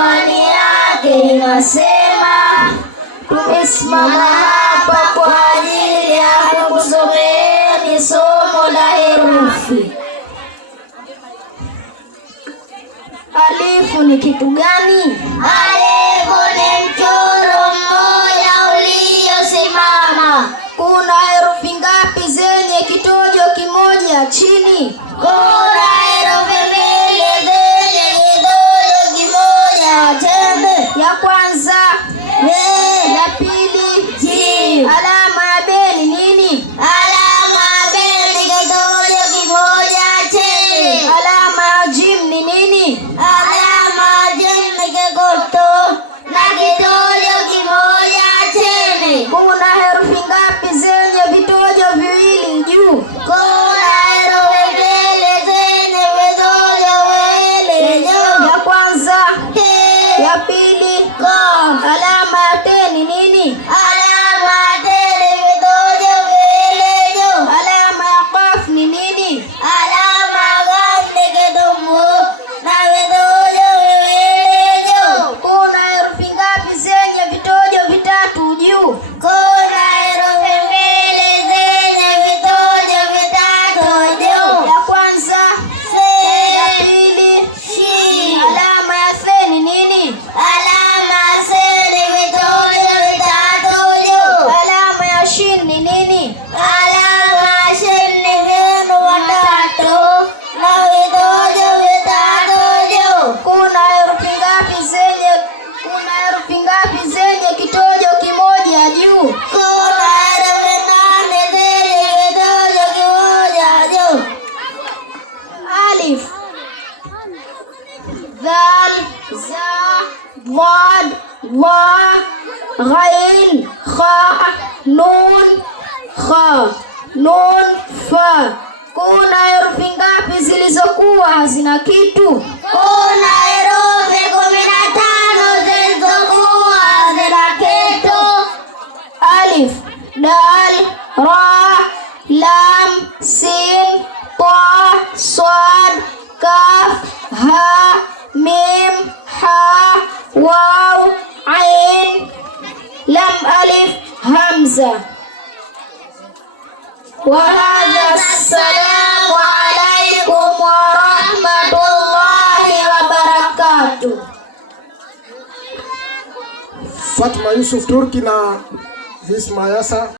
Imani yake inasema tumesimama hapa kwa ajili ya kusomeeni somo la herufi. Alifu ni kitu gani? Alifu ni mchoro mmoja uliosimama. Kuna herufi ngapi zenye kitojo kimoja chini? Kuna herufi mbili zenye kitojo kimoja chini. Ya kwanza B, ya pili J. Alama ya B ni nini? Alama ya B ni kitojo kimoja chini. Alama ya J ni nini? Alama ya J ni kikoto na kitojo kimoja chini. Kuna herufi ngapi zenye vitojo viwili juu? Kuna herufi mbili zenye vitojo viwili juu. Ya kwanza T, ya pili K. Alama ya T ni nini? Alama ya T ni vitojo viwili juu. Alama ya Qaf ni nini? Alama ya Qaf ni kitovu na vitojo viwili juu. Kuna herufi ngapi zenye vitojo vitatu juu? Kuna herufi mbili zenye vitojo vitatu juu. Ya kwanza C, ya pili Sh. Alama ya C ni nini? Alama ya C ni vitojo vitatu juu. Alama ya Sh ni nini? Alama ya Sh ni vinu watatu na vitojo vitatu juu. Kuna herufi ngapi zenye kitojo kimoja juu? Kuna herufi 8 zenye kitojo kimoja juu. Alif, Dhal, Za, Dhad, Dha, Ghain, Kha, Nun, Kha, Nun, Fa. Kuna herufi ngapi zilizokuwa hazina kitu? Kuna herufi 15 zilizokuwa hazina kitu. Alif, Dal, Ra, Lam, Sin, Ta, Sad, Kaf, Ha, Mim, Ha, Waw, Ain, Lam, Alif, Hamza. وهذا السلام عليكم ورحمة الله وبركاته. Fatma Yusuf Turki na Hisma Yasa.